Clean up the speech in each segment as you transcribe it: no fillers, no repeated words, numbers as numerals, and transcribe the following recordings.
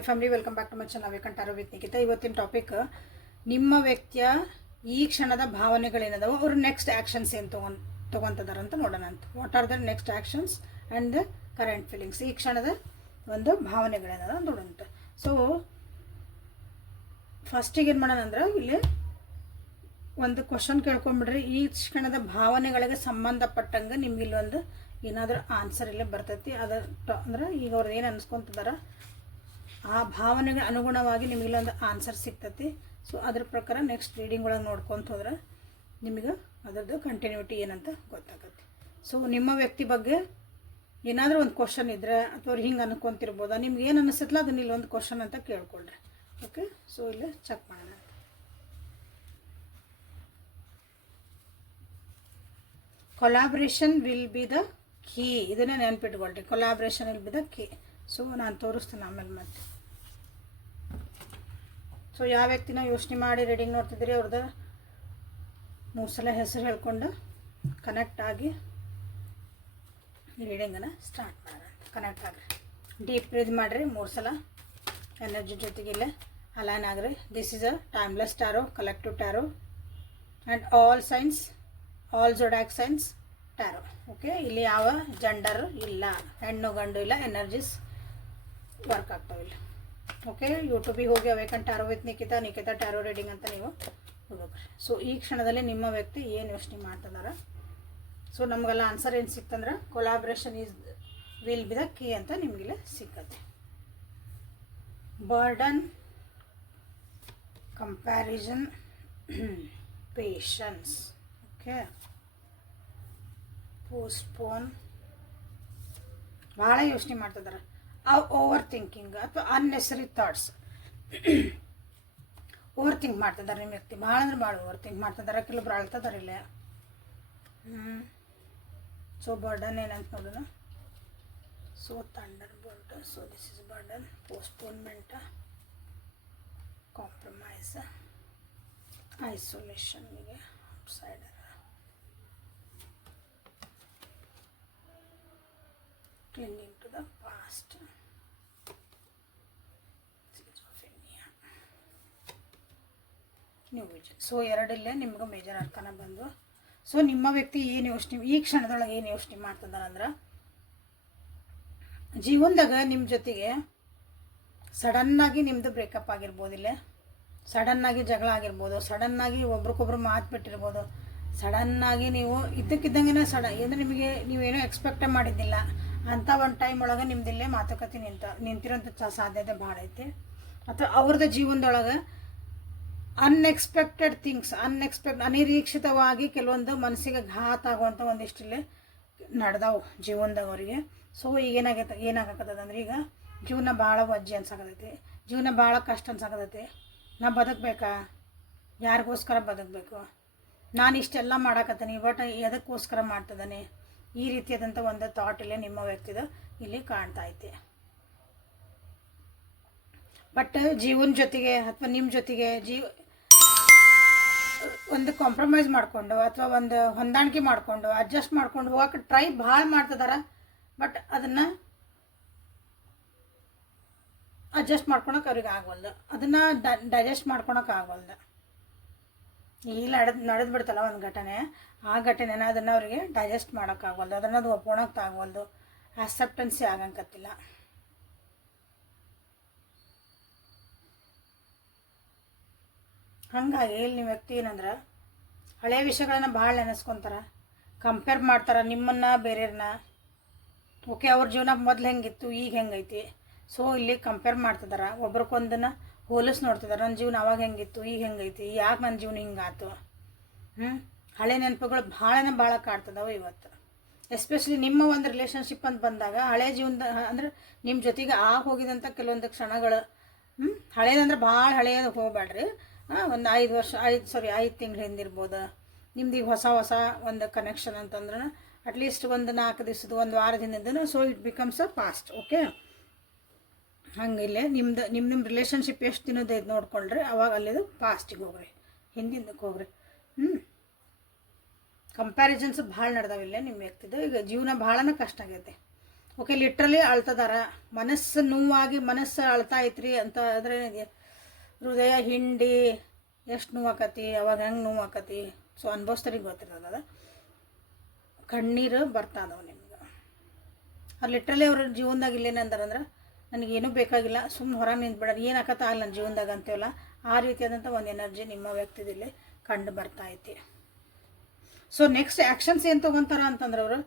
Dear family, welcome back to my channel awakened tarot with Nikhita. ಇವತ್ತಿನ topic ನಿಮ್ಮ ವ್ಯಕ್ತಿಯ ಈ ಕ್ಷಣದ ಭಾವನೆಗಳೇನದಾವ, ಅವರು ನೆಕ್ಸ್ಟ್ ಆ್ಯಕ್ಷನ್ಸ್ ಏನು ತೊಗೊತಿದ್ದಾರೆ ಅಂತ ನೋಡೋಣ ಅಂತ. What are the next actions and the current feelings, ಈ ಕ್ಷಣದ ಒಂದು ಭಾವನೆಗಳೇನದ ನೋಡೋಣ. ಸೊ ಫಸ್ಟಿಗೆ ಏನು ಮಾಡೋಣ ಅಂದ್ರೆ, ಇಲ್ಲಿ ಒಂದು ಕ್ವಶನ್ ಕೇಳ್ಕೊಂಬಿಡ್ರಿ. ಈ ಕ್ಷಣದ ಭಾವನೆಗಳಿಗೆ ಸಂಬಂಧಪಟ್ಟಂಗೆ ನಿಮ್ಗೆ ಇಲ್ಲೊಂದು ಏನಾದರೂ ಆನ್ಸರ್ ಇಲ್ಲೇ ಬರ್ತೈತಿ. ಅಂದ್ರೆ ಈಗ ಅವ್ರು ಏನು ಅನ್ಸ್ಕೊತಿದಾರ ಆ ಭಾವನೆಗೆ ಅನುಗುಣವಾಗಿ ನಿಮಗೆ ಇಲ್ಲೊಂದು ಆನ್ಸರ್ ಸಿಗ್ತೈತಿ. ಸೊ ಅದ್ರ ಪ್ರಕಾರ ನೆಕ್ಸ್ಟ್ ರೀಡಿಂಗ್ ಒಳಗೆ ನೋಡ್ಕೊತ ಹೋದ್ರೆ ನಿಮಗೆ ಅದರದ್ದು ಕಂಟಿನ್ಯೂಟಿ ಏನಂತ ಗೊತ್ತಾಗತ್ತೆ. ಸೊ ನಿಮ್ಮ ವ್ಯಕ್ತಿ ಬಗ್ಗೆ ಏನಾದರೂ ಒಂದು ಕ್ವಶನ್ ಇದ್ದರೆ ಅಥವಾ ಅವ್ರು ಹಿಂಗೆ ಅನ್ಕೊತಿರ್ಬೋದಾ, ನಿಮ್ಗೆ ಏನು ಅನ್ನಿಸ್ತಲ್ಲ ಅದನ್ನ ಇಲ್ಲೊಂದು ಕ್ವಶನ್ ಅಂತ ಕೇಳ್ಕೊಳ್ರಿ. ಓಕೆ, ಸೊ ಇಲ್ಲೇ ಚೆಕ್ ಮಾಡೋಣ. Collaboration will be the key, ಇದನ್ನೇ ನೆನ್ಪಿಟ್ಕೊಳ್ರಿ. Collaboration will be the key. So ನಾನು ತೋರಿಸ್ತೀನಿ ಆಮೇಲೆ ಮತ್ತೆ. ಸೊ ಯಾವ ವ್ಯಕ್ತಿನ ಯೋಚನೆ ಮಾಡಿ ರೀಡಿಂಗ್ ನೋಡ್ತಿದ್ದೀರಿ ಅವ್ರದ್ದು 3 ಸಲ ಹೆಸರು ಹೇಳ್ಕೊಂಡು ಕನೆಕ್ಟ್ ಆಗಿ ರೀಡಿಂಗನ್ನು ಸ್ಟಾರ್ಟ್ ಮಾಡೋಣ. ಕನೆಕ್ಟ್ ಆಗ್ರಿ, ಡೀಪ್ ಬ್ರೀತ್ ಮಾಡಿರಿ 3 ಸಲ. ಎನರ್ಜಿ ಜೊತೆಗೆ ಇಲ್ಲೇ ಅಲೈನ್ ಆಗ್ರಿ. This is a timeless tarot, collective tarot and all signs, all zodiac signs tarot. Okay, ಇಲ್ಲಿ ಯಾವ ಜೆಂಡರ್ ಇಲ್ಲ, ಹೆಣ್ಣು ಗಂಡು ಇಲ್ಲ, ಎನರ್ಜೀಸ್ ವರ್ಕ್ ಆಗ್ತಾವಿಲ್ಲ. ಓಕೆ, ಯೂಟ್ಯೂಬಿಗೆ ಹೋಗಿ awakened tarot with Nikhita, Nikhita tarot reading ಅಂತ ನೀವು ಹುಡುಕ್ರಿ. ಸೊ ಈ ಕ್ಷಣದಲ್ಲಿ ನಿಮ್ಮ ವ್ಯಕ್ತಿ ಏನು ಯೋಚನೆ ಮಾಡ್ತಿದಾರ. ಸೊ ನಮಗೆಲ್ಲ ಆನ್ಸರ್ ಏನು ಸಿಕ್ತಂದ್ರೆ collaboration is will be the key ಅಂತ ನಿಮಗಿಲ್ಲ ಸಿಕ್ಕತ್ತೆ. Burden, comparison, patience. Okay, postpone, ಭಾಳ ಯೋಚನೆ ಮಾಡ್ತಿದ್ದಾರೆ. ಓವರ್ ಥಿಂಕಿಂಗ್ ಅಥವಾ ಅನ್ನೆಸರಿ ಥಾಟ್ಸ್, ಓವರ್ ಥಿಂಕ್ ಮಾಡ್ತಿದ್ದಾರೆ ನಿಮ್ಮ ವ್ಯಕ್ತಿ. ಭಾಳ ಅಂದ್ರೆ ಭಾಳ ಓವರ್ ಥಿಂಕ್ ಮಾಡ್ತಿದ್ದಾರೆ. ಕೆಲವೊಬ್ರು ಅಳ್ತಿದ್ದಾರೆ ಇಲ್ಲೇ. ಸೊ ಬರ್ಡನ್ ಏನಂತ ನೋಡೋಣ. So thunderbolt, so this is burden, postponement, compromise, ಐಸೋಲೇಷನ್ಗೆ outsider, clinging to the past, schizophrenia, new vision. So ಎರಡಲ್ಲೇ ನಿಮ್ಗೆ ಮೇಜರ್ ಅರ್ಥನ ಬಂದು. ಸೊ ನಿಮ್ಮ ವ್ಯಕ್ತಿ ಏನು ಯೋಚನೆ ಈ ಕ್ಷಣದೊಳಗೆ ಏನು ಯೋಚನೆ ಮಾಡ್ತಿದ್ದಾನಂದ್ರೆ, ಜೀವನದಾಗ ನಿಮ್ಮ ಜೊತೆಗೆ ಸಡನ್ನಾಗಿ ನಿಮ್ಮದು ಬ್ರೇಕಪ್ ಆಗಿರ್ಬೋದಿಲ್ಲ, ಸಡನ್ನಾಗಿ ಜಗಳ ಆಗಿರ್ಬೋದು, ಸಡನ್ನಾಗಿ ಒಬ್ರಿಗೊಬ್ರು ಮಾತು ಬಿಟ್ಟಿರ್ಬೋದು, ಸಡನ್ನಾಗಿ ನೀವು ಇದ್ದಕ್ಕಿದ್ದಂಗೆ ಅಂದರೆ ನಿಮಗೆ ನೀವೇನೋ ಎಕ್ಸ್ಪೆಕ್ಟೇ ಮಾಡಿದ್ದಿಲ್ಲ ಅಂಥ ಒಂದು ಟೈಮ್ ಒಳಗೆ ನಿಮ್ದಿಲ್ಲೇ ಮಾತುಕತೆ ನಿಂತಿರೋಂಥ ಸಾಧ್ಯತೆ ಭಾಳ ಐತಿ. ಅಥವಾ ಅವ್ರದ್ದು ಜೀವನದೊಳಗೆ ಅನ್ಎಕ್ಸ್ಪೆಕ್ಟೆಡ್ ಥಿಂಗ್ಸ್, ಅನಿರೀಕ್ಷಿತವಾಗಿ ಕೆಲವೊಂದು ಮನಸ್ಸಿಗೆ ಘಾತ ಆಗುವಂಥ ಒಂದಿಷ್ಟಲ್ಲೇ ನಡೆದಾವು ಜೀವನದಾಗ ಅವರಿಗೆ. ಸೊ ಈಗ ಏನಾಗತ್ತದಂದ್ರೆ, ಈಗ ಜೀವನ ಭಾಳ ವಜ್ಜೆ ಅನ್ಸಾಕತೈತಿ, ಜೀವನ ಭಾಳ ಕಷ್ಟ ಅನ್ಸಾಕತೈತಿ. ನಾ ಬದುಕಬೇಕಾ, ಯಾರಿಗೋಸ್ಕರ ಬದುಕಬೇಕು, ನಾನು ಇಷ್ಟೆಲ್ಲ ಮಾಡಾಕತ್ತೀನಿ ಬಟ್ ಎದಕ್ಕೋಸ್ಕರ ಮಾಡ್ತಿದ್ದಾನೆ, ಈ ರೀತಿಯಾದಂಥ ಒಂದು ಥಾಟ್ ಇಲ್ಲೇ ನಿಮ್ಮ ವ್ಯಕ್ತಿದ ಇಲ್ಲಿ ಕಾಣ್ತಾ ಐತಿ. ಬಟ್ ಜೀವನ ಜೊತೆಗೆ ಅಥವಾ ನಿಮ್ಮ ಜೊತೆಗೆ ಒಂದು ಕಾಂಪ್ರಮೈಸ್ ಮಾಡಿಕೊಂಡು ಅಥವಾ ಒಂದು ಹೊಂದಾಣಿಕೆ ಮಾಡಿಕೊಂಡು ಅಡ್ಜಸ್ಟ್ ಮಾಡ್ಕೊಂಡು ಹೋಗಕ್ಕೆ ಟ್ರೈ ಭಾಳ ಮಾಡ್ತಿದಾರ. ಬಟ್ ಅದನ್ನು ಅಡ್ಜಸ್ಟ್ ಮಾಡ್ಕೊಳಕ್ಕೆ ಅವ್ರಿಗೆ ಆಗವಲ್ದು, ಅದನ್ನು ಡೈಜೆಸ್ಟ್ ಮಾಡ್ಕೊಳಕ್ಕೆ ಆಗವಲ್ದು. ಈಗ ನಡೆದು ಬಿಡ್ತಲ್ಲ ಒಂದು ಘಟನೆ, ಆ ಘಟನೆನ ಅದನ್ನು ಅವರಿಗೆ ಡೈಜೆಸ್ಟ್ ಮಾಡೋಕ್ಕಾಗವಲ್ದು, ಅದನ್ನು ಅದು ಒಪ್ಕೊಳಕ್ಕಾಗವಲ್ದು, ಆಕ್ಸೆಪ್ಟೆನ್ಸಿ ಆಗಂಕತ್ತಿಲ್ಲ. ಹಾಗಾಗಿ ಇಲ್ಲಿ ನಿಮ್ಮ ವ್ಯಕ್ತಿ ಏನಂದ್ರೆ, ಹಳೆಯ ವಿಷಯಗಳನ್ನ ಭಾಳ ನೆನೆಸ್ಕೊತಾರೆ, ಕಂಪೇರ್ ಮಾಡ್ತಾರೆ ನಿಮ್ಮನ್ನು ಬೇರೆಯವ್ರನ್ನ. ಓಕೆ, ಅವ್ರ ಜೀವನ ಮೊದಲು ಹೆಂಗಿತ್ತು ಈಗ ಹೆಂಗೈತಿ. ಸೊ ಇಲ್ಲಿ ಕಂಪೇರ್ ಮಾಡ್ತಿದ್ದಾರೆ, ಒಬ್ರಿಗೊಂದನ್ನು ಹೋಲಿಸ್ ನೋಡ್ತಿದ್ದಾರೆ. ನನ್ನ ಜೀವನ ಅವಾಗ ಹೆಂಗಿತ್ತು ಈಗ ಹೆಂಗೈತಿ, ಯಾಕೆ ನನ್ನ ಜೀವನ ಹಿಂಗಾತು. ಹಳೆ ನೆನಪುಗಳು ಭಾಳ ಕಾಡ್ತದವು ಇವತ್ತು. ಎಸ್ಪೆಷಲಿ ನಿಮ್ಮ ಒಂದು ರಿಲೇಷನ್ಶಿಪ್ ಅಂತ ಬಂದಾಗ ಹಳೆ ಜೀವನದ ಅಂದ್ರೆ ನಿಮ್ಮ ಜೊತೆಗೆ ಹೋಗಿದಂಥ ಕೆಲವೊಂದು ಕ್ಷಣಗಳು, ಹಳೇದಂದ್ರೆ ಭಾಳ ಹಳೆಯದು ಹೋಗಬೇಡ್ರಿ. ಒಂದು 5 ತಿಂಗಳು ಹಿಂದಿರ್ಬೋದು ನಿಮ್ದು ಈಗ ಹೊಸ ಒಂದು ಕನೆಕ್ಷನ್ ಅಂತಂದ್ರೆ ಅಟ್ಲೀಸ್ಟ್ ಒಂದು 4 ದಿವಸದ, ಒಂದು ವಾರದಿಂದ. So it becomes a past. Okay, ಹಂಗಿಲ್ಲೇ ನಿಮ್ಮ ರಿಲೇಷನ್ಶಿಪ್ ಎಷ್ಟು ದಿನದ ಇದು ನೋಡ್ಕೊಳ್ರಿ, ಅವಾಗ ಅಲ್ಲಿದು ಪಾಸ್ಟಿಗೆ ಹೋಗ್ರಿ, ಹಿಂದಿಂದಕ್ಕೆ ಹೋಗ್ರಿ. ಕಂಪ್ಯಾರಿಸನ್ಸ್ ಭಾಳ ನಡೆದಾವಿಲ್ಲ ನಿಮ್ಮ ವ್ಯಕ್ತಿದು. ಈಗ ಜೀವನ ಭಾಳನ ಕಷ್ಟ ಆಗೈತೆ. ಓಕೆ ಲಿಟ್ರಲಿ ಅಳ್ತದಾರ, ಮನಸ್ಸು ನೋವಾಗಿ ಮನಸ್ಸು ಅಳ್ತಾ ಐತ್ರಿ ಅಂತ ಆದರೆ ಹೃದಯ ಹಿಂಡಿ ಎಷ್ಟು ನೋವಾಕತಿ, ಅವಾಗ ಹೆಂಗೆ ನೋವಾಕತಿ. ಸೊ ಅನ್ಭವಿಸ್ತರಿಗೆ ಗೊತ್ತಿರ್ತದ, ಕಣ್ಣೀರು ಬರ್ತಾದವು ನಿಮ್ಗೆ. ಅವ್ರು ಲಿಟ್ರಲಿ ಅವ್ರ ಜೀವನದಾಗ ಇಲ್ಲೇನಂದಾರಂದ್ರೆ ನನಗೇನೂ ಬೇಕಾಗಿಲ್ಲ, ಸುಮ್ಮನೆ ಹೊರಗೆ ನಿಂತ್ಬಿಡೋರು, ಏನು ಆಕತ್ತ ಆಗಲ್ಲ ನನ್ನ ಜೀವನದಾಗ ಅಂತೀವಲ್ಲ, ಆ ರೀತಿಯಾದಂಥ ಒಂದು ಎನರ್ಜಿ ನಿಮ್ಮ ವ್ಯಕ್ತಿದಲ್ಲಿ ಕಂಡು ಬರ್ತಾ ಐತಿ. ಸೊ ನೆಕ್ಸ್ಟ್ ಆ್ಯಕ್ಷನ್ಸ್ ಏನು ತೊಗೊತಾರ ಅಂತಂದ್ರೆ ಅವರು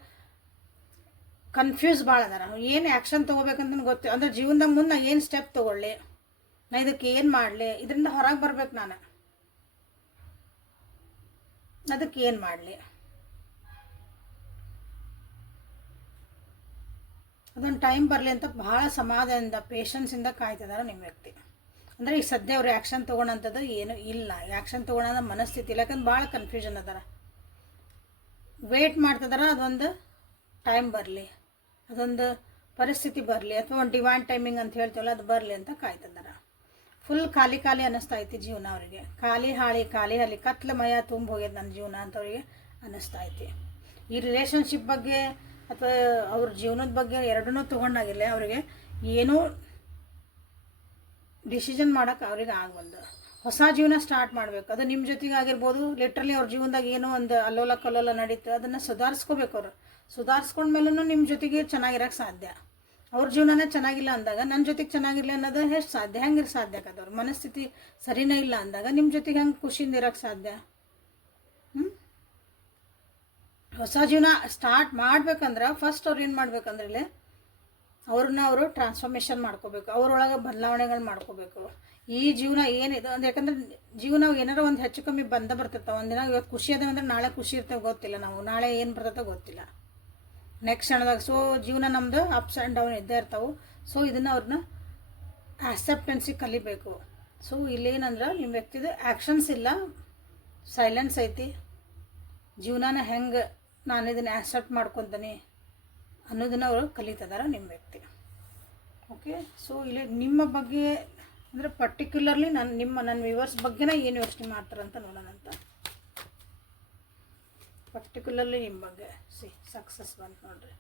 ಕನ್ಫ್ಯೂಸ್ ಭಾಳ ಅದಾರ. ಏನು ಆ್ಯಕ್ಷನ್ ತೊಗೋಬೇಕಂತ ಗೊತ್ತಿಲ್ಲ ಅಂದ್ರೆ ಜೀವನದಾಗ ಮುಂದೆ ಏನು ಸ್ಟೆಪ್ ತೊಗೊಳ್ಳಿ, ನಾ ಇದಕ್ಕೆ ಏನು ಮಾಡಲಿ, ಇದರಿಂದ ಹೊರಗೆ ಬರ್ಬೇಕು, ನಾನು ಅದಕ್ಕೆ ಏನು ಮಾಡಲಿ, ಅದೊಂದು ಟೈಮ್ ಬರಲಿ ಅಂತ ಭಾಳ ಸಮಾಧಾನದಿಂದ ಪೇಷನ್ಸಿಂದ ಕಾಯ್ತಿದಾರೆ ನಿಮ್ಮ ವ್ಯಕ್ತಿ. ಅಂದರೆ ಈಗ ಸದ್ಯ ಅವ್ರು ಆ್ಯಕ್ಷನ್ ತೊಗೊಳಂಥದ್ದು ಏನೂ ಇಲ್ಲ, ಆ್ಯಕ್ಷನ್ ತೊಗೊಳೋದ ಮನಸ್ಥಿತಿ ಇಲ್ಲ, ಯಾಕಂದ್ರೆ ಭಾಳ ಕನ್ಫ್ಯೂಷನ್ ಅದಾರ, ವೇಟ್ ಮಾಡ್ತಿದಾರ. ಅದೊಂದು ಟೈಮ್ ಬರಲಿ, ಅದೊಂದು ಪರಿಸ್ಥಿತಿ ಬರಲಿ, ಅಥವಾ ಒಂದು ಡಿವೈನ್ ಟೈಮಿಂಗ್ ಅಂತ ಹೇಳ್ತೀವಲ್ಲ ಅದು ಬರಲಿ ಅಂತ ಕಾಯ್ತಿದಾರ. ಫುಲ್ ಖಾಲಿ ಖಾಲಿ ಅನ್ನಿಸ್ತಾ ಐತಿ ಜೀವನ ಅವರಿಗೆ, ಖಾಲಿ ಹಾಳಿ ಕತ್ಲಮಯ ತುಂಬ ಹೋಗ್ಯದ ನನ್ನ ಜೀವನ ಅಂತ ಅವ್ರಿಗೆ ಅನ್ನಿಸ್ತಾ ಐತಿ. ಈ ರಿಲೇಷನ್ಶಿಪ್ ಬಗ್ಗೆ ಅಥವಾ ಅವ್ರ ಜೀವನದ ಬಗ್ಗೆ ಎರಡನ್ನೂ ತೊಗೊಂಡಾಗಿಲ್ಲ, ಅವರಿಗೆ ಏನೂ ಡಿಸಿಷನ್ ಮಾಡೋಕೆ ಅವ್ರಿಗೆ ಆಗಬಲ್ದು. ಹೊಸ ಜೀವನ ಸ್ಟಾರ್ಟ್ ಮಾಡಬೇಕು, ಅದು ನಿಮ್ಮ ಜೊತೆಗೆ ಆಗಿರ್ಬೋದು. ಲಿಟ್ರಲಿ ಅವ್ರ ಜೀವನದಾಗ ಏನೋ ಒಂದು ಅಲ್ಲೋಲ ಕಲ್ಲೋಲ ನಡೀತು, ಅದನ್ನು ಸುಧಾರಿಸ್ಕೋಬೇಕು. ಅವರು ಸುಧಾರಿಸ್ಕೊಂಡ್ಮೇಲೂ ನಿಮ್ಮ ಜೊತೆಗೆ ಚೆನ್ನಾಗಿರೋಕ್ಕೆ ಸಾಧ್ಯ. ಅವ್ರ ಜೀವನನೇ ಚೆನ್ನಾಗಿಲ್ಲ ಅಂದಾಗ ನನ್ನ ಜೊತೆಗೆ ಚೆನ್ನಾಗಿರಲಿ ಅನ್ನೋದು ಎಷ್ಟು ಸಾಧ್ಯ, ಹೆಂಗಿರ ಸಾಧ್ಯ ಆಕತ್ತವ್ರ ಮನಸ್ಥಿತಿ ಸರಿನೇ ಇಲ್ಲ ಅಂದಾಗ ನಿಮ್ಮ ಜೊತೆಗೆ ಹೆಂಗೆ ಖುಷಿಯಿಂದ ಇರೋಕ್ಕೆ ಸಾಧ್ಯ? ಹೊಸ ಜೀವನ ಸ್ಟಾರ್ಟ್ ಮಾಡ್ಬೇಕಂದ್ರೆ ಫಸ್ಟ್ ಅವ್ರು ಏನು ಮಾಡ್ಬೇಕಂದ್ರೆ ಇಲ್ಲಿ ಅವ್ರನ್ನ ಅವರು ಟ್ರಾನ್ಸ್ಫಾರ್ಮೇಷನ್ ಮಾಡ್ಕೋಬೇಕು, ಅವ್ರೊಳಗೆ ಬದಲಾವಣೆಗಳು ಮಾಡ್ಕೋಬೇಕು. ಈ ಜೀವನ ಏನಿದೆ ಅಂದ್ರೆ, ಯಾಕಂದ್ರೆ ಜೀವನ ಏನಾರ ಒಂದು ಹೆಚ್ಚು ಕಮ್ಮಿ ಬರ್ತಿರ್ತಾವೆ. ಒಂದಿನ ಇವತ್ತು ಖುಷಿ ಅದ ಅಂದ್ರೆ ನಾಳೆ ಖುಷಿ ಇರ್ತೇವೆ ಗೊತ್ತಿಲ್ಲ, ನಾವು ನಾಳೆ ಏನು ಬರ್ತೈತೆ ಗೊತ್ತಿಲ್ಲ, ನೆಕ್ಸ್ಟ್ ಕ್ಷಣದಾಗ. ಸೊ ಜೀವನ ನಮ್ಮದು ಅಪ್ಸ್ ಆ್ಯಂಡ್ ಡೌನ್ ಇದ್ದೇ ಇರ್ತಾವೆ. ಸೊ ಇದನ್ನು ಅವ್ರನ್ನ ಆಕ್ಸೆಪ್ಟೆನ್ಸಿಗೆ ಕಲಿಬೇಕು. ಸೊ ಇಲ್ಲೇನಂದ್ರೆ ನಿಮ್ಮ ವ್ಯಕ್ತಿದು ಆ್ಯಕ್ಷನ್ಸ್ ಇಲ್ಲ, ಸೈಲೆನ್ಸ್ ಐತಿ. ಜೀವನಾನ ಹೆಂಗೆ ನಾನು ಇದನ್ನು ಆಕ್ಸೆಪ್ಟ್ ಮಾಡ್ಕೊತೀನಿ ಅನ್ನೋದನ್ನು ಅವರು ಕಲಿತಿದಾರ ನಿಮ್ಮ ವ್ಯಕ್ತಿ. ಓಕೆ, ಸೊ ಇಲ್ಲಿ ನಿಮ್ಮ ಬಗ್ಗೆ ಅಂದರೆ ಪರ್ಟಿಕ್ಯುಲರ್ಲಿ ನನ್ನ ವ್ಯೂವರ್ಸ್ ಬಗ್ಗೆನೇ ಏನು ಯೋಚನೆ ಮಾಡ್ತಾರಂತ ನೋಡೋಣ ಅಂತ. ಪರ್ಟಿಕ್ಯುಲರ್ಲಿ ನಿಮ್ಮ ಬಗ್ಗೆ ಸಕ್ಸಸ್ ಬಂತು ನೋಡ್ರಿ,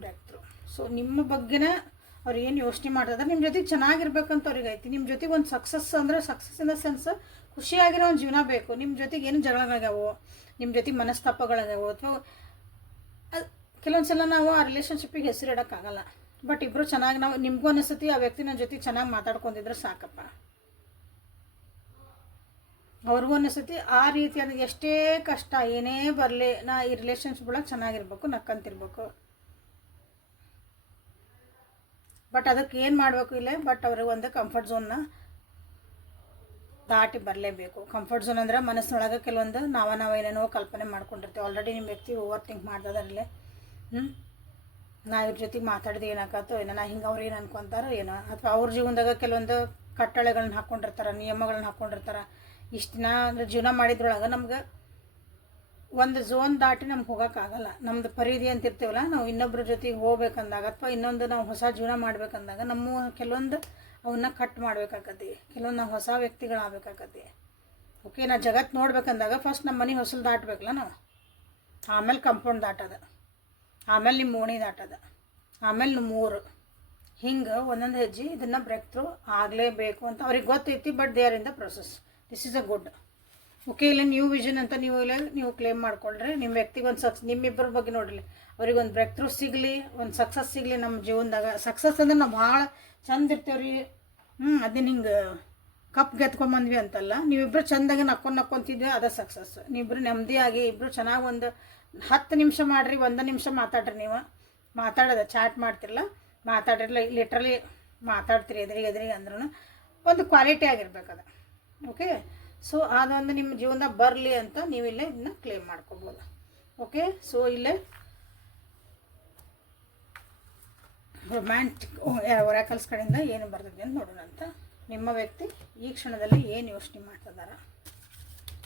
ಬ್ರೇಕ್ ಥ್ರೂ. ಸೊ ನಿಮ್ಮ ಬಗ್ಗೆನೇ ಅವ್ರು ಏನು ಯೋಚನೆ ಮಾಡ್ತಾರೆ, ನಿಮ್ಮ ಜೊತೆಗೆ ಚೆನ್ನಾಗಿರ್ಬೇಕಂತ ಅವ್ರಿಗೆ ಐತಿ. ನಿಮ್ಮ ಜೊತೆಗೆ ಒಂದು ಸಕ್ಸಸ್ ಅಂದರೆ ಸಕ್ಸಸ್ ಇನ್ ದ ಸೆನ್ಸ್ ಖುಷಿಯಾಗಿರೋ ಒಂದು ಜೀವನ ಬೇಕು. ನಿಮ್ಮ ಜೊತೆಗೆ ಏನು ಜಗಳಗಳಾಗ್ಯಾವೋ, ನಿಮ್ಮ ಜೊತೆಗೆ ಮನಸ್ತಾಪಗಳಾಗ್ಯಾವೋ, ಅಥವಾ ಕೆಲವೊಂದು ಸಲ ನಾವು ಆ ರಿಲೇಷನ್ಶಿಪ್ಪಿಗೆ ಹೆಸರು ಇಡೋಕ್ಕಾಗಲ್ಲ. ಬಟ್ ಇಬ್ಬರು ಚೆನ್ನಾಗಿ ನಾವು ನಿಮಗೂ ಅನಿಸ್ತತಿ ಆ ವ್ಯಕ್ತಿ ನನ್ನ ಜೊತೆಗೆ ಚೆನ್ನಾಗಿ ಮಾತಾಡ್ಕೊಂಡಿದ್ರೆ ಸಾಕಪ್ಪ, ಅವ್ರಿಗೂ ಅನಿಸ್ತತಿ. ಆ ರೀತಿಯಾದ ಎಷ್ಟೇ ಕಷ್ಟ ಏನೇ ಬರಲಿ, ನಾ ಈ ರಿಲೇಷನ್ಶಿಪ್ ಒಳಗೆ ಚೆನ್ನಾಗಿರ್ಬೇಕು, ನಕ್ಕಂತಿರ್ಬೇಕು. ಬಟ್ ಅದಕ್ಕೆ ಏನು ಮಾಡಬೇಕು ಇಲ್ಲೇ, ಬಟ್ ಅವ್ರಿಗೆ ಒಂದು ಕಂಫರ್ಟ್ ಝೋನ್ನ ದಾಟಿ ಬರಲೇಬೇಕು. ಕಂಫರ್ಟ್ ಝೋನ್ ಅಂದ್ರೆ ಮನಸ್ಸಿನೊಳಗೆ ಕೆಲವೊಂದು ನಾವೇನೇನೋ ಕಲ್ಪನೆ ಮಾಡ್ಕೊಂಡಿರ್ತೀವಿ. ಆಲ್ರೆಡಿ ನಿಮ್ಮ ವ್ಯಕ್ತಿ ಓವರ್ ಥಿಂಕ್ ಮಾಡ್ತದಾರಲ್ಲೇ. ನಾ ಇವ್ರ ಜೊತೆಗೆ ಮಾತಾಡಿದೆ ಏನಾಕತ್ತೋ ಏನೋ, ನಾ ಹಿಂಗೆ ಅವ್ರು ಏನು ಅನ್ಕೊತಾರೋ ಏನೋ, ಅಥವಾ ಅವ್ರ ಜೀವನದಾಗ ಕೆಲವೊಂದು ಕಟ್ಟಳೆಗಳನ್ನ ಹಾಕ್ಕೊಂಡಿರ್ತಾರೆ, ನಿಯಮಗಳನ್ನ ಹಾಕ್ಕೊಂಡಿರ್ತಾರೆ. ಇಷ್ಟು ದಿನ ಅಂದರೆ ಜೀವನ ಮಾಡಿದ್ರೊಳಗೆ ನಮ್ಗೆ ಒಂದು ಝೋನ್ ದಾಟಿ ನಮ್ಗೆ ಹೋಗೋಕ್ಕಾಗಲ್ಲ. ನಮ್ಮದು ಪರಿಧಿ ಅಂತ ಇರ್ತೀವಲ್ಲ, ನಾವು ಇನ್ನೊಬ್ಬರ ಜೊತೆಗೆ ಹೋಗ್ಬೇಕಂದಾಗ ಅಥವಾ ಇನ್ನೊಂದು ನಾವು ಹೊಸ ಜೀವನ ಮಾಡ್ಬೇಕಂದಾಗ ನಮ್ಮ ಕೆಲವೊಂದು ಅವನ್ನ ಕಟ್ ಮಾಡ್ಬೇಕಾಗತ್ತೆ, ಕೆಲವೊಂದು ನಾವು ಹೊಸ ವ್ಯಕ್ತಿಗಳಾಗಬೇಕಾಗತ್ತೆ. ಓಕೆ, ನಾ ಜಗತ್ತು ನೋಡ್ಬೇಕಂದಾಗ ಫಸ್ಟ್ ನಮ್ಮ ಮನೆ ಹೊಸಲು ದಾಟಬೇಕಲ್ಲ ನಾವು, ಆಮೇಲೆ ಕಂಪೌಂಡ್ ದಾಟೋದು, ಆಮೇಲೆ ನಿಮ್ಮ ಓಣಿ ದಾಟೋದು, ಆಮೇಲೆ ನಿಮ್ಮ ಊರು, ಹಿಂಗೆ ಒಂದೊಂದು ಹೆಜ್ಜೆ ಇದನ್ನು ಬ್ರೇಕ್ ಥ್ರೂ ಆಗಲೇಬೇಕು ಅಂತ ಅವ್ರಿಗೆ ಗೊತ್ತೈತಿ. But they are in the process. This is a good. Okay, ಇಲ್ಲ ನ್ಯೂ ವಿಷನ್ ಅಂತ ನೀವು ಕ್ಲೇಮ್ ಮಾಡ್ಕೊಳ್ರಿ. ನಿಮ್ಮ ವ್ಯಕ್ತಿಗೆ ಒಂದು ನಿಮ್ಮಿಬ್ಬರ ಬಗ್ಗೆ ನೋಡ್ರಿ, ಅವ್ರಿಗೆ ಒಂದು ಬ್ರೇಕ್ ಥ್ರೂ ಸಿಗಲಿ, ಒಂದು ಸಕ್ಸಸ್ ಸಿಗಲಿ ನಮ್ಮ ಜೀವನದಾಗ. ಸಕ್ಸಸ್ ಅಂದ್ರೆ ನಾವು ಭಾಳ ಚಂದ ಇರ್ತೇವ್ರಿ, ಅದನ್ನ ಹಿಂಗೆ ಕಪ್ ಗೆತ್ಕೊಂಬಂದ್ವಿ ಅಂತಲ್ಲ, ನೀವಿಬ್ಬರು ಚಂದಾಗಿ ನಕ್ಕೊಂತಿದ್ವಿ, ಅದೇ ಸಕ್ಸಸ್. ನೀವಿಬ್ಬರು ನೆಮ್ಮದಿಯಾಗಿ ಇಬ್ಬರು ಚೆನ್ನಾಗಿ ಒಂದು 10 ನಿಮಿಷ ಮಾಡಿರಿ, 1 ನಿಮಿಷ ಮಾತಾಡ್ರಿ. ನೀವು ಮಾತಾಡೋದು ಚಾಟ್ ಮಾಡ್ತಿರಲ್ಲ, ಮಾತಾಡಿರಲ್ಲ, ಲಿಟ್ರಲಿ ಮಾತಾಡ್ತೀರಿ ಎದುರಿಗೆ ಅಂದ್ರೂ ಒಂದು ಕ್ವಾಲಿಟಿ ಆಗಿರ್ಬೇಕದು. ಓಕೆ, ಸೊ ಅದೊಂದು ನಿಮ್ಮ ಜೀವನದಾಗ ಬರಲಿ ಅಂತ ನೀವಿಲ್ಲೇ ಇದನ್ನ ಕ್ಲೇಮ್ ಮಾಡ್ಕೋಬೋದು. ಓಕೆ, ಸೊ ಇಲ್ಲೇ ರೊಮ್ಯಾಂಟಿಕ್ ಒರಾಕಲ್ಸ್ ಕಡೆಯಿಂದ ಏನು ಬರ್ತದೆ ಅಂತ ನೋಡೋಣ ಅಂತ. ನಿಮ್ಮ ವ್ಯಕ್ತಿ ಈ ಕ್ಷಣದಲ್ಲಿ ಏನು ಯೋಚನೆ ಮಾಡ್ತಿದ್ದಾರೆ.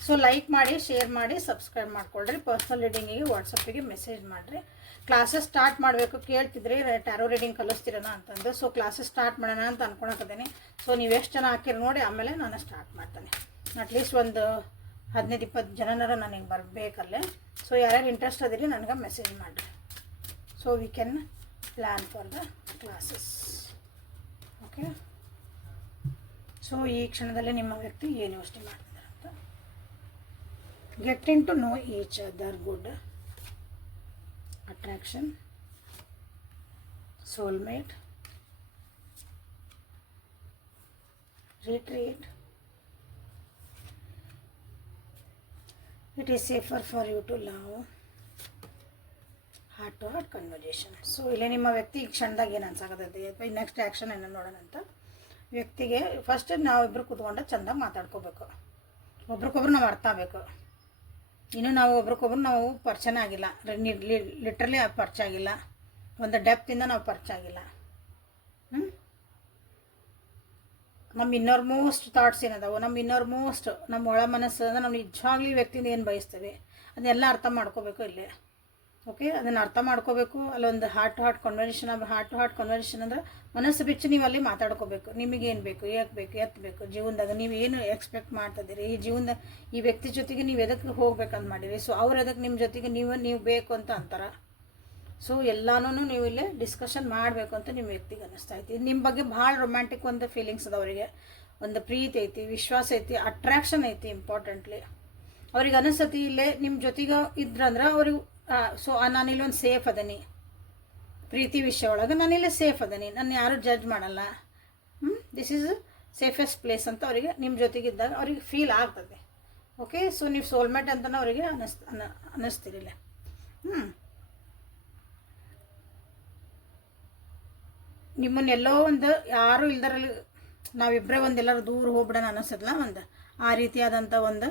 ಸೊ ಲೈಕ್ ಮಾಡಿ, ಶೇರ್ ಮಾಡಿ, ಸಬ್ಸ್ಕ್ರೈಬ್ ಮಾಡ್ಕೊಳ್ರಿ. ಪರ್ಸನಲ್ ರೀಡಿಂಗಿಗೆ ವಾಟ್ಸಪ್ಪಿಗೆ ಮೆಸೇಜ್ ಮಾಡಿರಿ. ಕ್ಲಾಸಸ್ ಸ್ಟಾರ್ಟ್ ಮಾಡಬೇಕು ಕೇಳ್ತಿದ್ರಿ, ಟ್ಯಾರೋ ರೀಡಿಂಗ್ ಕಲಿಸ್ತೀರನ ಅಂತಂದು. ಸೊ ಕ್ಲಾಸಸ್ ಸ್ಟಾರ್ಟ್ ಮಾಡೋಣ ಅಂತ ಅನ್ಕೊಳಕದ್ದೀನಿ. ಸೊ ನೀವು ಎಷ್ಟು ಜನ ಹಾಕಿರಿ ನೋಡಿ, ಆಮೇಲೆ ನಾನು ಸ್ಟಾರ್ಟ್ ಮಾಡ್ತೇನೆ. ಅಟ್ಲೀಸ್ಟ್ ಒಂದು 15-20 ಜನರ ನನಗೆ ಬರಬೇಕಲ್ಲೇ. ಸೊ ಯಾರ್ಯಾರು ಇಂಟ್ರೆಸ್ಟ್ ಅದಿರಿ ನನಗೆ ಮೆಸೇಜ್ ಮಾಡಿರಿ. So we can plan for the classes. Okay, so ಈ ಕ್ಷಣದಲ್ಲಿ ನಿಮ್ಮ ವ್ಯಕ್ತಿ ಏನು ಯೋಚನೆ ಮಾಡ್ತಿದ್ದಾರೆ ಅಂತ. Getting to know each other, good attraction, soulmate, retreat. It is safer for you to love, heart to heart conversation. So ಇಲ್ಲಿ ನಿಮ್ಮ ವ್ಯಕ್ತಿ ಈ ಕ್ಷಣದಾಗ ಏನು ಅನ್ಸಾಕತ್ತೈತಿ ಅಥವಾ ನೆಕ್ಸ್ಟ್ ಆ್ಯಕ್ಷನ್ ಏನೋ ನೋಡೋಣ ಅಂತ. ವ್ಯಕ್ತಿಗೆ ಫಸ್ಟ್ ನಾವಿಬ್ಬರು ಕೂತ್ಕೊಂಡು ಚೆಂದ ಮಾತಾಡ್ಕೋಬೇಕು, ಒಬ್ರಿಗೊಬ್ರು ನಾವು ಅರ್ಥ ಆಗಬೇಕು. ಇನ್ನು ನಾವು ಒಬ್ರಿಗೊಬ್ರು ನಾವು ಪರಿಚಯ ಆಗಿಲ್ಲ, ಲಿಟ್ರಲಿ ಪರಿಚಯ ಆಗಿಲ್ಲ, ಒಂದು ಡೆಪ್ತಿಂದ ನಾವು ಪರಿಚಯ ಆಗಿಲ್ಲ. ನಮ್ಮ ಇನ್ನರ್ ಮೋಸ್ಟ್ ಥಾಟ್ಸ್ ಏನದಾವು, ನಮ್ಮ ಇನ್ನರ್ ಮೋಸ್ಟ್ ನಮ್ಮ ಒಳ ಮನಸ್ಸು ಅಂದ್ರೆ ನಾವು ನಿಜವಾಗ್ಲೂ ಈ ವ್ಯಕ್ತಿಯಿಂದ ಏನು ಬಯಸ್ತೇವೆ ಅದನ್ನೆಲ್ಲ ಅರ್ಥ ಮಾಡ್ಕೋಬೇಕು ಇಲ್ಲೇ. ಓಕೆ, ಅದನ್ನು ಅರ್ಥ ಮಾಡ್ಕೋಬೇಕು. ಅಲ್ಲೊಂದು heart to heart conversation. Heart to heart conversation ಅಂದ್ರೆ ಮನಸ್ಸು ಬಿಚ್ಚಿ ನೀವು ಅಲ್ಲಿ ಮಾತಾಡ್ಕೋಬೇಕು. ನಿಮಗೇನು ಬೇಕು, ಯಾಕೆ ಬೇಕು, ಎತ್ತಬೇಕು, ಜೀವನದಾಗ ನೀವು ಏನು ಎಕ್ಸ್ಪೆಕ್ಟ್ ಮಾಡ್ತಿದ್ದೀರಿ, ಈ ಜೀವನದ ಈ ವ್ಯಕ್ತಿ ಜೊತೆಗೆ ನೀವು ಎದಕ್ಕೆ ಹೋಗ್ಬೇಕಂತ ಮಾಡಿರಿ. ಸೊ ಅವ್ರು ಎದಕ್ಕೆ ನಿಮ್ಮ ಜೊತೆಗೆ ನೀವು ಬೇಕು ಅಂತ ಅಂತಾರೆ. ಸೊ ಎಲ್ಲನೂ ನೀವು ಇಲ್ಲೇ ಡಿಸ್ಕಷನ್ ಮಾಡಬೇಕು ಅಂತ ನಿಮ್ಮ ವ್ಯಕ್ತಿಗೆ ಅನ್ನಿಸ್ತಾ ಐತಿ. ನಿಮ್ಮ ಬಗ್ಗೆ ಭಾಳ ರೊಮ್ಯಾಂಟಿಕ್ ಒಂದು ಫೀಲಿಂಗ್ಸ್ ಅದ ಅವರಿಗೆ, ಒಂದು ಪ್ರೀತಿ ಐತಿ, ವಿಶ್ವಾಸ ಐತಿ, ಅಟ್ರಾಕ್ಷನ್ ಐತಿ. ಇಂಪಾರ್ಟೆಂಟ್ಲಿ ಅವ್ರಿಗೆ ಅನಿಸ್ತತಿ ಇಲ್ಲೇ ನಿಮ್ಮ ಜೊತೆಗೆ ಇದ್ರಂದ್ರೆ ಅವ್ರಿಗೆ ಸೊ ನಾನಿಲ್ಲೊಂದು ಸೇಫ್ ಅದನಿ, ಪ್ರೀತಿ ವಿಷಯ ಒಳಗೆ ನಾನಿಲ್ಲೇ ಸೇಫ್ ಅದನಿ, ನಾನು ಯಾರು ಜಡ್ಜ್ ಮಾಡಲ್ಲ, ದಿಸ್ ಈಸ್ ಸೇಫೆಸ್ಟ್ ಪ್ಲೇಸ್ ಅಂತ ಅವರಿಗೆ ನಿಮ್ಮ ಜೊತೆಗಿದ್ದಾಗ ಅವ್ರಿಗೆ ಫೀಲ್ ಆಗ್ತದೆ. ಓಕೆ, ಸೊ ನೀವು ಸೋಲ್ಮೇಟ್ ಅಂತಲೂ ಅವರಿಗೆ ಅನ್ನಿಸ್ತಿರಿಲ್ಲ. ನಿಮ್ಮನ್ನೆಲ್ಲೋ ಒಂದು ಯಾರೂ ಇಲ್ದರಲ್ಲಿ ನಾವಿಬ್ಬರೇ ಒಂದೆಲ್ಲರೂ ದೂರ ಹೋಗ್ಬಿಡೋಣ ಅನ್ನಿಸ್ತದಲ್ಲ, ಒಂದು ಆ ರೀತಿಯಾದಂಥ ಒಂದು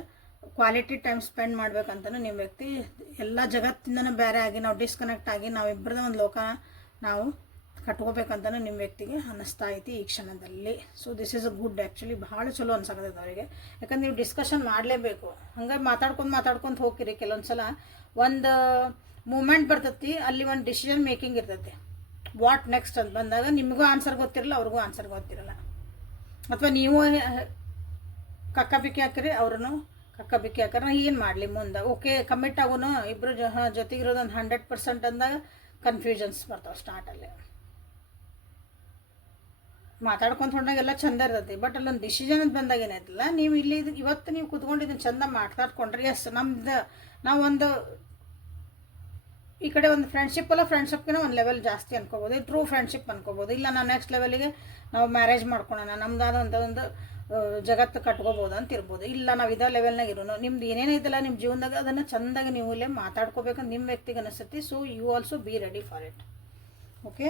ಕ್ವಾಲಿಟಿ ಟೈಮ್ ಸ್ಪೆಂಡ್ ಮಾಡ್ಬೇಕಂತನೂ ನಿಮ್ಮ ವ್ಯಕ್ತಿ ಎಲ್ಲ ಜಗತ್ತಿಂದನೂ ಬೇರೆ ಆಗಿ ನಾವು ಡಿಸ್ಕನೆಕ್ಟ್ ಆಗಿ ನಾವಿಬ್ಬರದ ಒಂದು ಲೋಕ ನಾವು ಕಟ್ಕೋಬೇಕಂತನೂ ನಿಮ್ಮ ವ್ಯಕ್ತಿಗೆ ಅನ್ನಿಸ್ತಾ ಐತಿ ಈ ಕ್ಷಣದಲ್ಲಿ. So this is a good, actually ಭಾಳ ಚಲೋ ಅನ್ಸಕತ್ತೈತೆ ಅವರಿಗೆ. ಯಾಕಂದ್ರೆ ನೀವು ಡಿಸ್ಕಷನ್ ಮಾಡಲೇಬೇಕು. ಹಂಗೆ ಮಾತಾಡ್ಕೊಂಡು ಹೋಗಿರಿ. ಕೆಲವೊಂದು ಸಲ ಒಂದು ಮೂಮೆಂಟ್ ಬರ್ತೈತಿ, ಅಲ್ಲಿ ಒಂದು ಡಿಸಿಷನ್ ಮೇಕಿಂಗ್ ಇರ್ತೈತಿ. ವಾಟ್ ನೆಕ್ಸ್ಟ್ ಅಂತ ಬಂದಾಗ ನಿಮಗೂ ಆನ್ಸರ್ ಗೊತ್ತಿರಲ್ಲ, ಅವ್ರಿಗೂ ಆನ್ಸರ್ ಗೊತ್ತಿರಲ್ಲ. ಅಥವಾ ನೀವು ಕಕ್ಕ ಬಿಕ್ಕಿ ಹಾಕಿರಿ, ಅವ್ರೂ ಕಕ್ಕ ಬಿಕ್ಕಿ ಹಾಕ್ರೆ ಏನು ಮಾಡಲಿ ಮುಂದೆ. ಓಕೆ, ಕಮಿಟ್ ಆಗೋನು ಇಬ್ಬರು ಜೊತೆಗಿರೋದು ಒಂದು 100% ಅಂದಾಗ ಕನ್ಫ್ಯೂಷನ್ಸ್ ಬರ್ತಾವೆ ಸ್ಟಾರ್ಟಲ್ಲಿ. ಮಾತಾಡ್ಕೊಂಡು ಹೊಂಡಾಗೆಲ್ಲ ಚಂದ ಇರ್ತೈತಿ, ಬಟ್ ಅಲ್ಲೊಂದು ಡಿಸಿಷನ್ ಅಂತ ಬಂದಾಗ ಏನಾಯ್ತಲ್ಲ, ನೀವು ಇಲ್ಲಿ ಇವತ್ತು ನೀವು ಕೂತ್ಕೊಂಡಿದ್ದನ್ನು ಚಂದ ಮಾತಾಡ್ಕೊಂಡ್ರಿ. ಎಸ್, ನಾವೊಂದು ಈ ಕಡೆ ಒಂದು ಫ್ರೆಂಡ್ಶಿಪ್ ಅಲ್ಲ, ಫ್ರೆಂಡ್ಶಿಪ್ಗಿನ ಒಂದು ಲೆವೆಲ್ ಜಾಸ್ತಿ ಅನ್ಕೋಬೋದು, ಟ್ರೂ ಫ್ರೆಂಡ್ಶಿಪ್ ಅನ್ಕೋಬೋದು. ಇಲ್ಲ ನಾವು ನೆಕ್ಸ್ಟ್ ಲೆವೆಲಿಗೆ ನಾವು ಮ್ಯಾರೇಜ್ ಮಾಡ್ಕೊಳ್ಳೋಣ, ನಮ್ದಾದಂಥ ಒಂದು ಜಗತ್ತು ಕಟ್ಕೋಬೋದು ಅಂತ ಇರ್ಬೋದು. ಇಲ್ಲ ನಾವು ಇದೇ ಲೆವೆಲ್ನಾಗ ಇರೋನು, ನಿಮ್ದು ಏನೇನೈತಲ್ಲ ನಿಮ್ಮ ಜೀವನದಾಗ ಅದನ್ನು ಚೆಂದಾಗಿ ನೀವು ಇಲ್ಲೇ ಮಾತಾಡ್ಕೋಬೇಕಂತ ನಿಮ್ಮ ವ್ಯಕ್ತಿಗೆ ಅನಿಸ್ತೈತಿ. So you also be ready for it. Okay,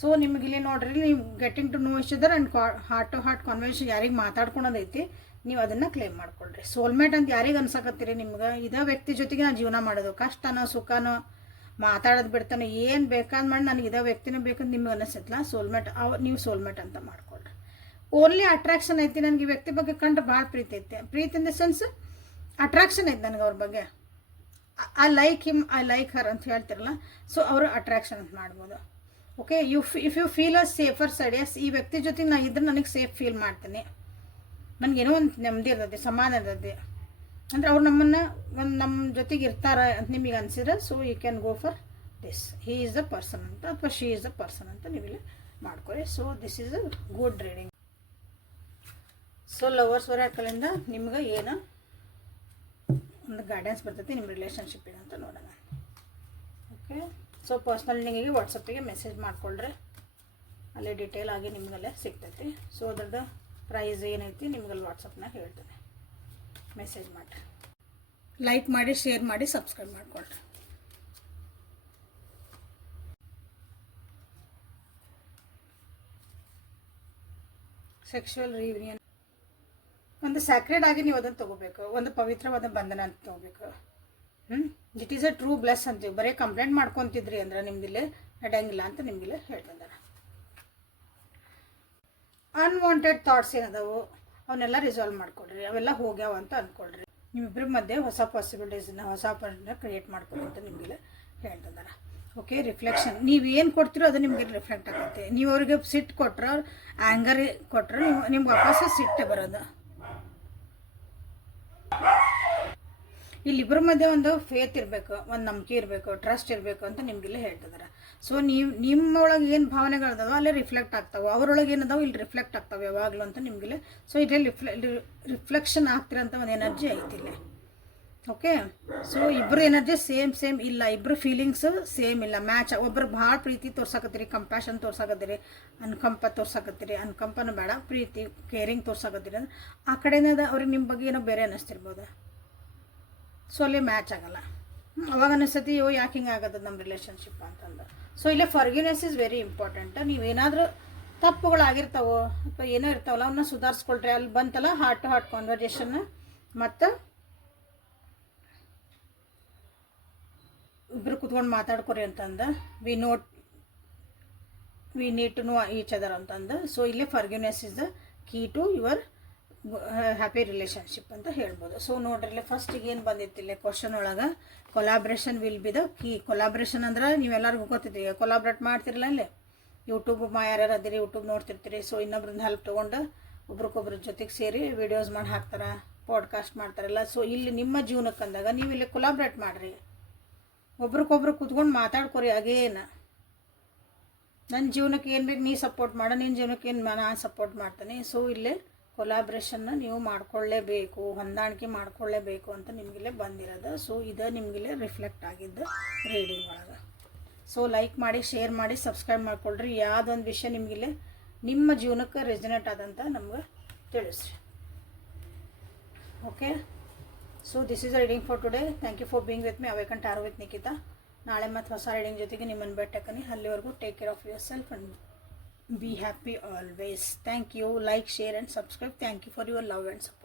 so ನಿಮಗಿಲ್ಲಿ ನೋಡ್ರಿ, ನೀವು getting to know each other and heart to heart conversation ಯಾರಿಗೆ ಮಾತಾಡ್ಕೊಳೋದೈತಿ ನೀವು ಅದನ್ನು ಕ್ಲೇಮ್ ಮಾಡ್ಕೊಳ್ರಿ. ಸೋಲ್ಮೇಟ್ ಅಂತ ಯಾರಿಗೆ ಅನ್ಸಕತ್ತೀರಿ ನಿಮ್ಗೆ, ಇದೇ ವ್ಯಕ್ತಿ ಜೊತೆಗೆ ನಾನು ಜೀವನ ಮಾಡೋದು, ಕಷ್ಟನೋ ಸುಖನೋ ಮಾತಾಡೋದು ಬಿಡ್ತಾನೆ, ಏನು ಬೇಕಾದ್ ಮಾಡಿ ನನಗೆ ಇದೇ ವ್ಯಕ್ತಿನೇ ಬೇಕಂತ ನಿಮ್ಗೆ ಅನಿಸ್ತೈತಲ್ಲ, ಸೋಲ್ಮೇಟ್ ನೀವು ಸೋಲ್ಮೇಟ್ ಅಂತ ಮಾಡ್ಕೊಳ್ರಿ. ಓನ್ಲಿ ಅಟ್ರಾಕ್ಷನ್ ಐತಿ, ನನಗೆ ಈ ವ್ಯಕ್ತಿ ಬಗ್ಗೆ ಕಂಡ್ರೆ ಭಾಳ ಪ್ರೀತಿ ಐತೆ. ಪ್ರೀತಿ ಇನ್ ದ ಸೆನ್ಸ್ ಅಟ್ರಾಕ್ಷನ್ ಐತೆ ನನಗೆ ಅವ್ರ ಬಗ್ಗೆ. I like him, I like her ಅಂತ ಹೇಳ್ತಿರಲ್ಲ, ಸೊ ಅವರು ಅಟ್ರಾಕ್ಷನ್ ಅಂತ ಮಾಡ್ಬೋದು. Okay, if you feel a safer side, yes ಈ ವ್ಯಕ್ತಿ ಜೊತೆಗೆ ನಾನು ಇದ್ರೆ ನನಗೆ ಸೇಫ್ ಫೀಲ್ ಮಾಡ್ತೀನಿ, ನನಗೇನೋ ಒಂದು ನೆಮ್ಮದಿ ಇರ್ತೈತಿ, ಸಮಾಧಾನ ಇರ್ತೈತಿ ಅಂದರೆ ಅವ್ರು ನಮ್ಮ ಜೊತೆಗೆ ಇರ್ತಾರೆ ಅಂತ ನಿಮಗೆ ಅನಿಸಿದ್ರೆ, so you can go for this, he is the person ಅಂತ ಅಥವಾ ಶೀ ಈಸ್ ದ ಪರ್ಸನ್ ಅಂತ ನೀವಿಲ್ಲಿ ಮಾಡ್ಕೊಳ್ಳಿ. So this is a good reading. So lovers ಒರಾಕಲಿಂದ ನಿಮ್ಗೆ ಏನು ಒಂದು ಗೈಡೆನ್ಸ್ ಬರ್ತೈತಿ ನಿಮ್ಮ ರಿಲೇಷನ್ಶಿಪ್ಪಿಗೆ ಅಂತ ನೋಡೋಣ. ಓಕೆ, ಸೊ ಪರ್ಸ್ನಲ್ ರೀಡಿಂಗಿಗೆ ವಾಟ್ಸಪ್ಪಿಗೆ ಮೆಸೇಜ್ ಮಾಡಿಕೊಳ್ಳ್ರಿ, ಅಲ್ಲೇ ಡೀಟೇಲ್ ಆಗಿ ನಿಮಗೆಲ್ಲ ಸಿಗ್ತೈತಿ. ಸೊ ಅದ್ರದ್ದು ಪ್ರೈಸ್ ಏನೈತಿ ನಿಮ್ಗಲ್ಲಿ ವಾಟ್ಸಪ್ನಾಗ ಹೇಳ್ತೇನೆ, ಮೆಸೇಜ್ ಮಾಡಿರಿ. ಲೈಕ್ ಮಾಡಿ, ಶೇರ್ ಮಾಡಿ, ಸಬ್ಸ್ಕ್ರೈಬ್ ಮಾಡಿಕೊಳ್ರಿ. ಸೆಕ್ಷುವಲ್ ರಿಯೂನಿಯನ್ ಒಂದು ಸ್ಯಾಕ್ರೆಡ್ ಆಗಿ ನೀವು ಅದನ್ನು ತೊಗೋಬೇಕು, ಒಂದು ಪವಿತ್ರವಾದ ಬಂಧನ ಅಂತ ತೊಗೋಬೇಕು. It is a true bless ಅಂತೀವಿ. ಬರೀ ಕಂಪ್ಲೇಂಟ್ ಮಾಡ್ಕೊತಿದ್ರಿ ಅಂದ್ರೆ ನಿಮ್ದಿಲ್ಲೇ ನಡೆಯಂಗಿಲ್ಲ ಅಂತ ನಿಮಗಿಲ್ಲೇ ಹೇಳ್ತಿದ್ದಾರೆ. ಅನ್ವಾಂಟೆಡ್ ಥಾಟ್ಸ್ ಏನದಾವು ಅವನ್ನೆಲ್ಲ ರಿಸಾಲ್ವ್ ಮಾಡ್ಕೊಳ್ರಿ, ಅವೆಲ್ಲ ಹೋಗ್ಯಾವ ಅಂತ ಅಂದ್ಕೊಳ್ರಿ. ನಿಮ್ಮಿಬ್ಬರ ಮಧ್ಯೆ ಹೊಸ ಪಾಸಿಬಿಲಿಟೀಸನ್ನ, ಹೊಸ ಆಪರ್ಚುನಿಟಿನ ಕ್ರಿಯೇಟ್ ಮಾಡ್ಕೊಳ್ಳಿ ಅಂತ ನಿಮಗೆಲ್ಲ ಹೇಳ್ತಿದ್ದಾರೆ. ಓಕೆ, ರಿಫ್ಲೆಕ್ಷನ್ ನೀವೇನು ಕೊಡ್ತೀರೋ ಅದು ನಿಮಗೆ ರಿಫ್ಲೆಕ್ಟ್ ಆಗುತ್ತೆ. ನೀವು ಅವ್ರಿಗೆ ಸಿಟ್ಟು ಕೊಟ್ರೆ, ಆ್ಯಂಗರ್ ಕೊಟ್ರೆ ನಿಮ್ಗೆ ವಾಪಸ್ ಸಿಟ್ಟೆ ಬರೋದು. ಇಲ್ಲಿಬ್ಬರ ಮಧ್ಯೆ ಒಂದು ಫೇತ್ ಇರಬೇಕು, ಒಂದು ನಂಬಿಕೆ ಇರಬೇಕು, ಟ್ರಸ್ಟ್ ಇರಬೇಕು ಅಂತ ನಿಮಗಿಲ್ಲಿ ಹೇಳ್ತಿದ್ದಾರೆ. ಸೊ ನಿಮ್ಮೊಳಗೆ ಏನು ಭಾವನೆಗಳದಾವ ಅಲ್ಲೇ ರಿಫ್ಲೆಕ್ಟ್ ಆಗ್ತಾವೆ, ಅವರೊಳಗೆ ಏನದಾವೆ ಇಲ್ಲಿ ರಿಫ್ಲೆಕ್ಟ್ ಆಗ್ತಾವೆ ಯಾವಾಗಲೂ ಅಂತ ನಿಮಗಿಲ್ಲಿ. ಸೊ ಇಲ್ಲಿ ರಿಫ್ಲೆಕ್ಷನ್ ಆಗ್ತಿರೋಂಥ ಒಂದು ಎನರ್ಜಿ ಐತಿ ಇಲ್ಲಿ. ಓಕೆ, ಸೊ ಇಬ್ಬರು ಎನರ್ಜಿ ಸೇಮ್ ಇಲ್ಲ, ಇಬ್ಬರು ಫೀಲಿಂಗ್ಸು ಸೇಮ್ ಇಲ್ಲ, ಮ್ಯಾಚ್. ಒಬ್ಬರು ಭಾಳ ಪ್ರೀತಿ ತೋರ್ಸಾಕತ್ತೀರಿ, ಕಂಪ್ಯಾಷನ್ ತೋರ್ಸಾಕತ್ತೀರಿ, ಅನುಕಂಪ ತೋರ್ಸಾಕತ್ತೀರಿ, ಅನುಕಂಪನೂ ಬೇಡ, ಪ್ರೀತಿ ಕೇರಿಂಗ್ ತೋರ್ಸಾಕತ್ತೀರಿ ಅಂದ್ರೆ ಆ ಕಡೆಯಿಂದ ಅವ್ರಿಗೆ ನಿಮ್ಮ ಬಗ್ಗೆ ಏನೋ ಬೇರೆ ಅನ್ನಿಸ್ತಿರ್ಬೋದು. ಸೊ ಅಲ್ಲಿ ಮ್ಯಾಚ್ ಆಗಲ್ಲ. ಅವಾಗ ಅನಿಸ್ತತಿ ಯೋ ಯಾಕೆ ಹಿಂಗೆ ಆಗತ್ತದ ನಮ್ಮ ರಿಲೇಷನ್ಶಿಪ್ ಅಂತಂದು. ಸೊ ಇಲ್ಲೇ ಫರ್ಗಿವ್ನೆಸ್ ಇಸ್ ವೆರಿ ಇಂಪಾರ್ಟೆಂಟ್. ನೀವೇನಾದರೂ ತಪ್ಪುಗಳಾಗಿರ್ತಾವೋ ಅಥವಾ ಏನೋ ಇರ್ತಾವಲ್ಲ ಅವನ್ನ ಸುಧಾರಿಸ್ಕೊಳ್ರಿ. ಅಲ್ಲಿ ಬಂತಲ್ಲ ಹಾರ್ಟ್ ಟು ಹಾರ್ಟ್ ಕಾನ್ವರ್ಜೇಷನ್, ಮತ್ತು ಇಬ್ಬರು ಕುತ್ಕೊಂಡು ಮಾತಾಡ್ಕೊರಿ ಅಂತಂದು we need to know each other ಅಂತಂದು. ಸೊ ಇಲ್ಲೇ forgiveness is the key to your happy relationship ಅಂತ ಹೇಳ್ಬೋದು. ಸೊ ನೋಡ್ರಿ ಫಸ್ಟಿಗೆ ಏನು ಬಂದಿತ್ತಿಲ್ಲ ಕ್ವಶನ್ ಒಳಗೆ, collaboration will be the key. Collaboration ಅಂದ್ರೆ ನೀವೆಲ್ಲರಿಗೂ ಗೊತ್ತಿದ್ರಿ, ಕೊಲಾಬ್ರೇಟ್ ಮಾಡ್ತಿರಲ್ಲ ಅಲ್ಲಿ ಯೂಟ್ಯೂಬ್ ಯಾರ್ಯಾರು ಅದಿರಿ, ಯೂಟ್ಯೂಬ್ ನೋಡ್ತಿರ್ತೀರಿ. ಸೊ ಇನ್ನೊಬ್ರಿಂದ ಹೆಲ್ಪ್ ತೊಗೊಂಡು ಒಬ್ರಿಗೊಬ್ರ ಜೊತೆಗೆ ಸೇರಿ ವಿಡಿಯೋಸ್ ಮಾಡಿ ಹಾಕ್ತಾರೆ, ಪಾಡ್ಕಾಸ್ಟ್ ಮಾಡ್ತಾರಲ್ಲ. ಸೊ ಇಲ್ಲಿ ನಿಮ್ಮ ಜೀವನಕ್ಕೆ ಅಂದಾಗ ನೀವು ಇಲ್ಲಿ ಕೊಲಾಬ್ರೇಟ್ ಮಾಡಿರಿ, ಒಬ್ರಿಗೊಬ್ರು ಕುತ್ಕೊಂಡು ಮಾತಾಡ್ಕೊರಿ. ಅಗೇನು ನನ್ನ ಜೀವನಕ್ಕೆ ಏನು ಬೇಕು ನೀ ಸಪೋರ್ಟ್ ಮಾಡು, ನಿನ್ನ ಜೀವನಕ್ಕೆ ಏನು ನಾನು ಸಪೋರ್ಟ್ ಮಾಡ್ತೀನಿ. ಸೊ ಇಲ್ಲೇ ಕೊಲಾಬ್ರೇಷನ್ನ ನೀವು ಮಾಡ್ಕೊಳ್ಳೇಬೇಕು, ಹೊಂದಾಣಿಕೆ ಮಾಡ್ಕೊಳ್ಳೇಬೇಕು ಅಂತ ನಿಮಗಿಲ್ಲೇ ಬಂದಿರೋದು. ಸೊ ಇದು ನಿಮಗಿಲ್ಲೇ ರಿಫ್ಲೆಕ್ಟ್ ಆಗಿದ್ದು ರೀಡಿಂಗ್ ಒಳಗೆ. ಸೊ ಲೈಕ್ ಮಾಡಿ, ಶೇರ್ ಮಾಡಿ, ಸಬ್ಸ್ಕ್ರೈಬ್ ಮಾಡ್ಕೊಳ್ರಿ. ಯಾವುದೊಂದು ವಿಷಯ ನಿಮಗಿಲ್ಲೇ ನಿಮ್ಮ ಜೀವನಕ್ಕೆ ರೆಸನೇಟ್ ಆದಂತ ನಮ್ಗೆ ತಿಳಿಸ್ರಿ. Okay, so this is the reading for today. Thank you for being with me, awaken tarot with Nikhita. ನಾಳೆ ಮತ್ತು ಹೊಸ ರೀಡಿಂಗ್ ಜೊತೆಗೆ ನಿಮ್ಮನ್ನು ಭೇಟಕನಿ. ಅಲ್ಲಿವರೆಗೂ take care of yourself and be happy always. Thank you. Like, share and subscribe. Thank you for your love and support.